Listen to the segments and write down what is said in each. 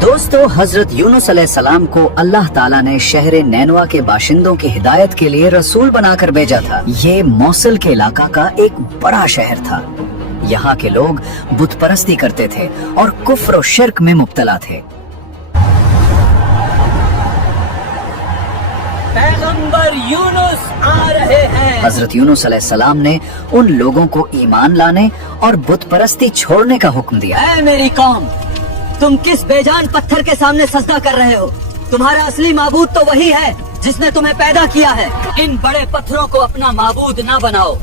दोस्तों, हजरत यूनुस अलैहिस्सलाम को अल्लाह ताला ने शहर नैनवा के बाशिंदों की हिदायत के लिए रसूल बनाकर भेजा था। ये मौसल के इलाका का एक बड़ा शहर था। यहाँ के लोग बुत परस्ती करते थे और कुफ्र और शिर्क में मुब्तला थे। पैगंबर यूनुस आ रहे हैं। हजरत यूनुस अलैहिस्सलाम ने उन लोगों को ईमान लाने और बुत परस्ती छोड़ने का हुक्म दिया। ऐ मेरी कौम, तुम किस बेजान पत्थर के सामने सजदा कर रहे हो? तुम्हारा असली माबूद तो वही है जिसने तुम्हें पैदा किया है। इन बड़े पत्थरों को अपना माबूद ना बनाओ।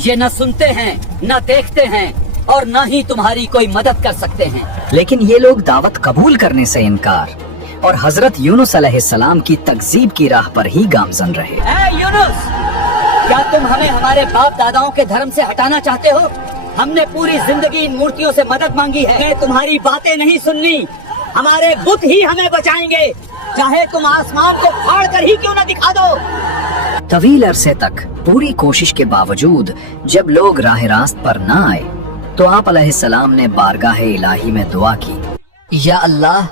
ये न सुनते हैं, न देखते हैं और न ही तुम्हारी कोई मदद कर सकते हैं। लेकिन ये लोग दावत कबूल करने से इनकार और हजरत यूनुस अलैहिस्सलाम की तकजीब की राह पर ही गामजन रहे। ऐ यूनुस, क्या तुम हमें हमारे बाप दादाओं के धर्म से हटाना चाहते हो? हमने पूरी जिंदगी इन मूर्तियों से मदद मांगी है। हमें तुम्हारी बातें नहीं सुननी, हमारे बुत ही हमें बचाएंगे, चाहे तुम आसमान को फाड़ कर ही क्यों न दिखा दो। तवील अरसे तक पूरी कोशिश के बावजूद जब लोग राह रास्त पर न आए तो आप अलैहिस्सलाम ने बारगाह इलाही में दुआ की। या अल्लाह,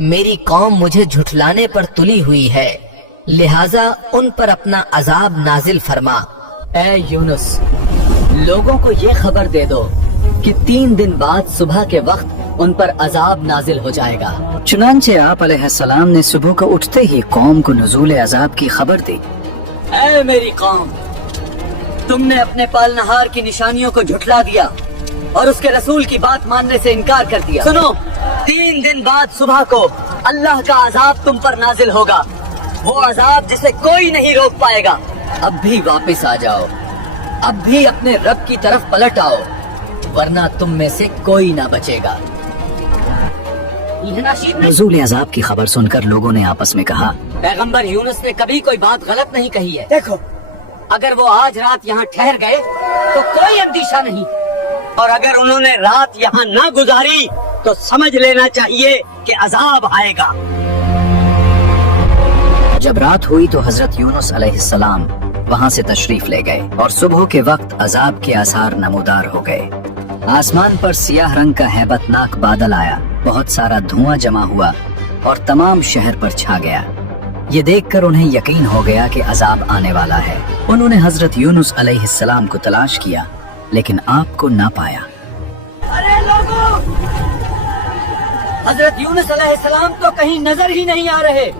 मेरी कौम मुझे झुठलाने पर तुली हुई है, लिहाजा उन पर अपना अजाब नाजिल फरमा। ऐ यूनुस, लोगों को ये खबर दे दो कि 3 दिन बाद सुबह के वक्त उन पर अजाब नाजिल हो जाएगा। चुनांचे आप अलैहिस्सलाम ने सुबह को उठते ही कौम को नुज़ूल अजाब की खबर दी। ऐ मेरी कौम, तुमने अपने पालनहार की निशानियों को झुठला दिया और उसके रसूल की बात मानने से इनकार कर दिया। सुनो, 3 दिन बाद सुबह को अल्लाह का अजाब तुम पर नाजिल होगा, वो अजाब जिसे कोई नहीं रोक पाएगा। अब भी वापस आ जाओ, अब भी अपने रब की तरफ पलट आओ, वरना तुम में से कोई ना बचेगा। नुज़ूल अजाब की खबर सुनकर लोगों ने आपस में कहा, पैगंबर यूनुस ने कभी कोई बात गलत नहीं कही है। देखो, अगर वो आज रात यहाँ ठहर गए तो कोई अंदेशा नहीं, और अगर उन्होंने रात यहाँ न गुजारी तो समझ लेना चाहिए कि अजाब आएगा। जब रात हुई तो हजरत यूनुस अलैहिस्सलाम वहाँ से तशरीफ ले गए और सुबह के वक्त अजाब के आसार नमूदार हो गए। आसमान पर सियाह रंग का हैबतनाक बादल आया, बहुत सारा धुआं जमा हुआ और तमाम शहर पर छा गया। ये देखकर उन्हें यकीन हो गया कि अजाब आने वाला है। उन्होंने हजरत यूनुस अलैहिस्सलाम को तलाश किया लेकिन आपको ना पाया। अरे लोगों, हजरत यूनुस अलैहिस्सलाम तो कहीं नजर ही नहीं आ रहे।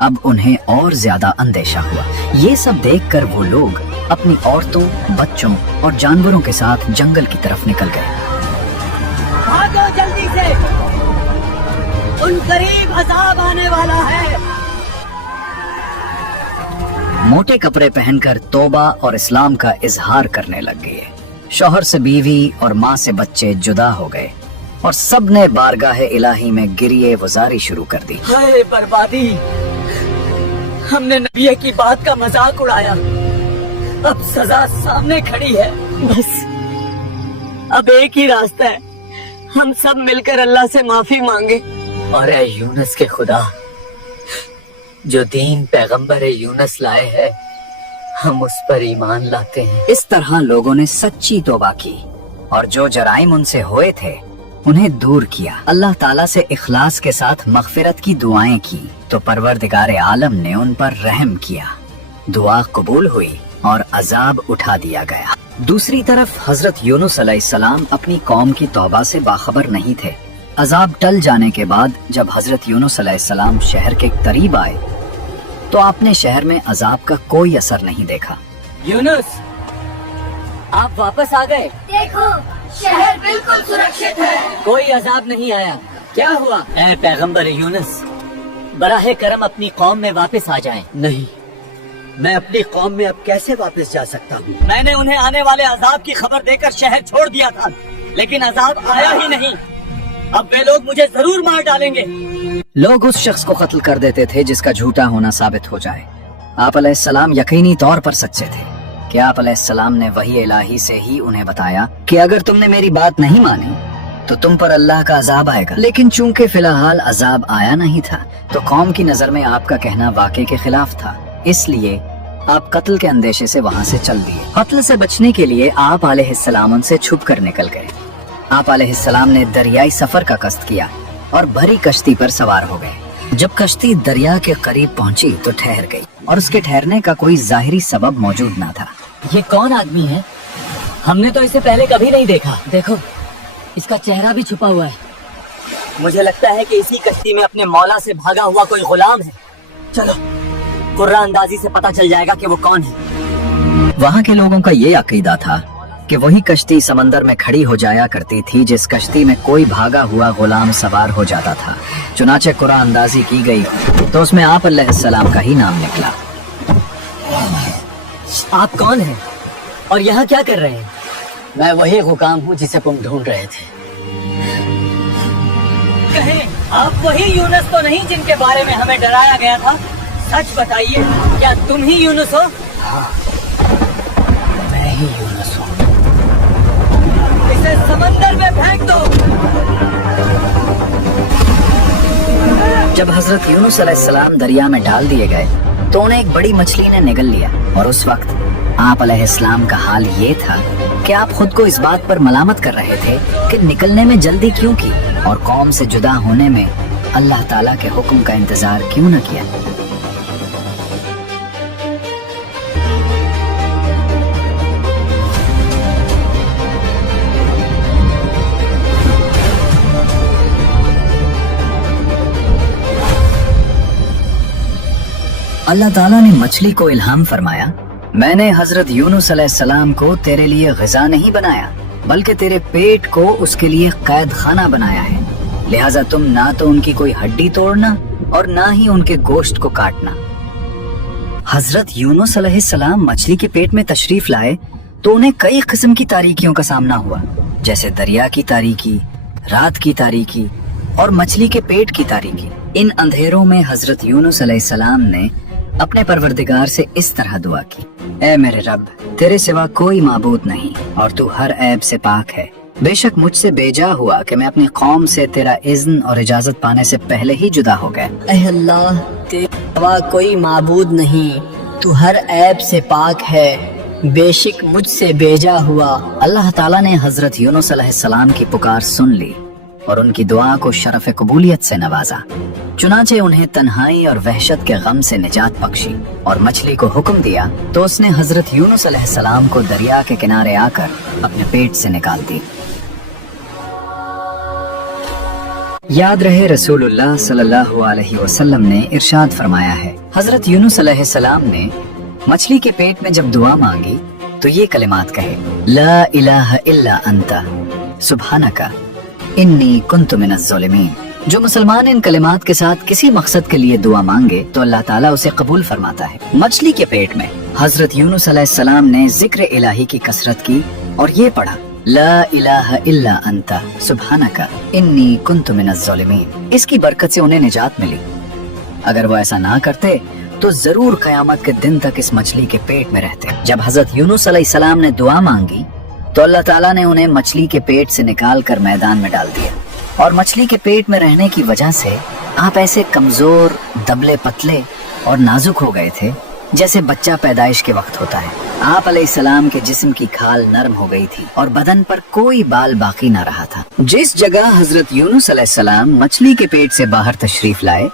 अब उन्हें और ज्यादा अंदेशा हुआ। ये सब देखकर वो लोग अपनी औरतों, बच्चों और जानवरों के साथ जंगल की तरफ निकल गए। भागो जल्दी से, उन करीब अजाब आने वाला है। मोटे कपड़े पहनकर तौबा और इस्लाम का इजहार करने लग गए। शौहर से बीवी और माँ से बच्चे जुदा हो गए और सब ने बारगाह इलाही में गिरिए वजारी शुरू कर दी। हाय बर्बादी, हमने नबी की बात का मजाक उड़ाया, अब सजा सामने खड़ी है। बस अब एक ही रास्ता है, हम सब मिलकर अल्लाह से माफी मांगे। और ऐ यूनुस के खुदा, जो दीन पैगंबर यूनुस लाए हैं, हम उस पर ईमान लाते हैं। इस तरह लोगों ने सच्ची तौबा की और जो जराइम उनसे हुए थे उन्हें दूर किया। अल्लाह ताला से इखलास के साथ मगफिरत की दुआएं की तो परवरदिगार आलम ने उन पर रहम किया। दुआ कबूल हुई और अजाब उठा दिया गया। दूसरी तरफ हजरत यूनुस अलैहिस्सलाम अपनी कौम की तौबा से बाखबर नहीं थे। अजाब टल जाने के बाद जब हजरत यूनुस अलैहिस्सलाम शहर के करीब आए तो आपने शहर में अजाब का कोई असर नहीं देखा। यूनुस, आप वापस आ गए। देखो, शहर बिल्कुल सुरक्षित है, कोई अजाब नहीं आया। क्या हुआ? ऐ पैगंबर यूनुस, बराहे करम अपनी कौम में वापस आ जाएं। नहीं, मैं अपनी कौम में अब कैसे वापस जा सकता हूँ? मैंने उन्हें आने वाले अजाब की खबर देकर शहर छोड़ दिया था, लेकिन अजाब आया ही नहीं। अब वे लोग मुझे जरूर मार डालेंगे। लोग उस शख्स को कत्ल कर देते थे जिसका झूठा होना साबित हो जाए। आप अलैहिस्सलाम यकीनी तौर पर सच्चे थे कि आप अलैहिस्सलाम ने वही इलाही से ही उन्हें बताया कि अगर तुमने मेरी बात नहीं मानी तो तुम पर अल्लाह का अजाब आएगा। लेकिन चूंकि फिलहाल अजाब आया नहीं था तो कौम की नजर में आपका कहना वाक़े के खिलाफ था, इसलिए आप कत्ल के अंदेशे से वहाँ से चल दिए। कत्ल से बचने के लिए आप अलैहिस्सलाम उनसे छुप कर निकल गए। आप अलैहिस्सलाम ने दरियाई सफर का कस्त किया और भरी कश्ती पर सवार हो गए। जब कश्ती दरिया के करीब पहुंची तो ठहर गई और उसके ठहरने का कोई जाहिरी सबब मौजूद न था। ये कौन आदमी है? हमने तो इसे पहले कभी नहीं देखा। देखो, इसका चेहरा भी छुपा हुआ है। मुझे लगता है कि इसी कश्ती में अपने मौला से भागा हुआ कोई गुलाम है। चलो, कुर्रा अंदाजी से पता चल जाएगा कि वो कौन है। वहाँ के लोगों का ये अकीदा था कि वही कश्ती समंदर में खड़ी हो जाया करती थी जिस कश्ती में कोई भागा हुआ गुलाम सवार हो जाता था। चुनाचे कुरान अंदाजी की गई तो उसमें आप अलैहिस्सलाम का ही नाम निकला। आप कौन हैं और यहाँ क्या कर रहे हैं? मैं वही गुलाम हूँ जिसे तुम ढूंढ रहे थे। कहें आप वही यूनुस तो नहीं जिनके बारे में हमें डराया गया था? सच बताइए, क्या तुम ही यूनुस हो? हाँ, मैं ही यूनुस हूँ। इसे समंदर में फेंक दो। जब हजरत यूनुस अलैहिस्सलाम दरिया में डाल दिए गए तो उन्हें एक बड़ी मछली ने निगल लिया और उस वक्त आप अलैहिस्सलाम का हाल ये था कि आप खुद को इस बात पर मलामत कर रहे थे कि निकलने में जल्दी क्यों की और कौम से जुदा होने में अल्लाह ताला के हुक्म का इंतजार क्यों न किया। अल्लाह ताला ने मछली को इल्हाम फरमाया, मैंने हजरत यूनुस अलैहिस्सलाम को तेरे लिए ग़िज़ा नहीं बनाया बल्कि तेरे पेट को उसके लिए कैद खाना बनाया है। लिहाजा तुम ना तो उनकी कोई हड्डी तोड़ना और ना ही उनके गोश्त को काटना। हजरत यूनुस अलैहिस्सलाम मछली के पेट में तशरीफ लाए तो उन्हें कई किस्म की तारीकियों का सामना हुआ, जैसे दरिया की तारीकी, रात की तारीकी और मछली के पेट की तारीकी। इन अंधेरों में हजरत यूनुस अलैहिस्सलाम ने अपने परवरदिगार से इस तरह दुआ की, ऐ मेरे रब, तेरे सिवा कोई माबूद नहीं और तू हर ऐब से पाक है। बेशक मुझसे बेजा हुआ कि मैं अपनी कौम से तेरा इज़्न और इजाजत पाने से पहले ही जुदा हो गया। ऐ अल्लाह, तेरे सिवा कोई माबूद नहीं, तू हर ऐब से पाक है, बेशक मुझसे बेजा हुआ। अल्लाह ताला ने हजरत यूनुस अलैहिस्सलाम की पुकार सुन ली और उनकी दुआ को शरफ कबूलियत से नवाजा। चुनाचे उन्हें तन्हाई और वहशत के गम से निजात बख्शी और मछली को हुक्म दिया तो उसने हजरत यूनुस अलैहिस्सलाम को दरिया के किनारे आकर अपने पेट से निकाल दी। याद रहे, रसूलुल्लाह सल्लल्लाहु अलैहि वसल्लम ने इरशाद फरमाया है, हजरत यूनुस अलैहिस्सलाम ने मछली के पेट में जब दुआ मांगी तो ये कलिमात कहे, ला इलाहा इल्ला अंता सुब्हानका इन्नी कुन्तु मिनज़ ज़ालिमीन। जो मुसलमान इन कलिमात के साथ किसी मकसद के लिए दुआ मांगे तो अल्लाह ताला उसे कबूल फरमाता है। मछली के पेट में हजरत यूनुस अलैहिस्सलाम ने जिक्र इलाही की कसरत की और ये पढ़ा, ला इलाहा इल्ला अंता सुब्हानका इन्नी कुन्तु मिनज़ ज़ालिमीन। इसकी बरकत से उन्हें निजात मिली। अगर वो ऐसा ना करते तो जरूर कयामत के दिन तक इस मछली के पेट में रहते। जब हजरत यूनुस अलैहिस्सलाम ने दुआ मांगी तो अल्लाह ताला ने उन्हें मछली के पेट से निकाल कर मैदान में डाल दिया और मछली के पेट में रहने की वजह से आप ऐसे कमजोर, दबले पतले और नाजुक हो गए थे जैसे बच्चा पैदाइश के वक्त होता है। आप अलैहिस्सलाम के जिस्म की खाल नरम हो गई थी और बदन पर कोई बाल बाकी न रहा था। जिस जगह हजरत यूनुस अलैहिस्सलाम मछली के पेट से बाहर तशरीफ लाए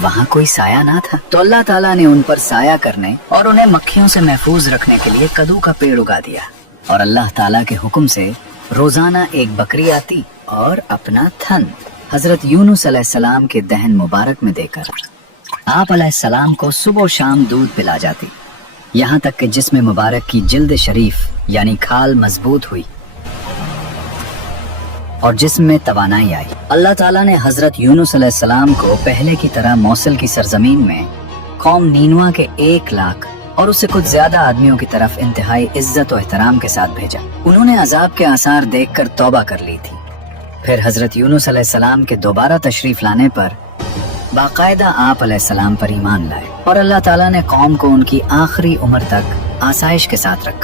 वहाँ कोई साया ना था, तो अल्लाह ताला ने उन पर साया करने और उन्हें मक्खियों से महफूज रखने के लिए कद्दू का पेड़ उगा दिया और अल्लाह ताला के हुक्म से रोजाना एक बकरी आती और अपना थन हजरत यूनुस अलैहिस्सलाम के दहन मुबारक में देकर आप अलैहिस्सलाम को सुबह शाम दूध पिला जाती, यहाँ तक कि जिस्म मुबारक की जिल्द शरीफ यानी खाल मजबूत हुई और जिस्म में तवानाई आई। अल्लाह ताला ने हजरत यूनुस अलैहिस्सलाम को पहले की तरह मौसल की सरजमीन में कौम नीनुआ के 1 लाख और उससे कुछ ज्यादा आदमियों की तरफ इंतहाई इज्जत और एहतराम के साथ भेजा। उन्होंने अजाब के आसार देखकर तौबा कर ली थी। फिर हजरत यूनुस अलैहिस्सलाम के दोबारा तशरीफ लाने पर बाकायदा आप अलैहिस्सलाम पर ईमान लाए और अल्लाह ताला ने कौम को उनकी आखिरी उम्र तक आसाइश के साथ रखा।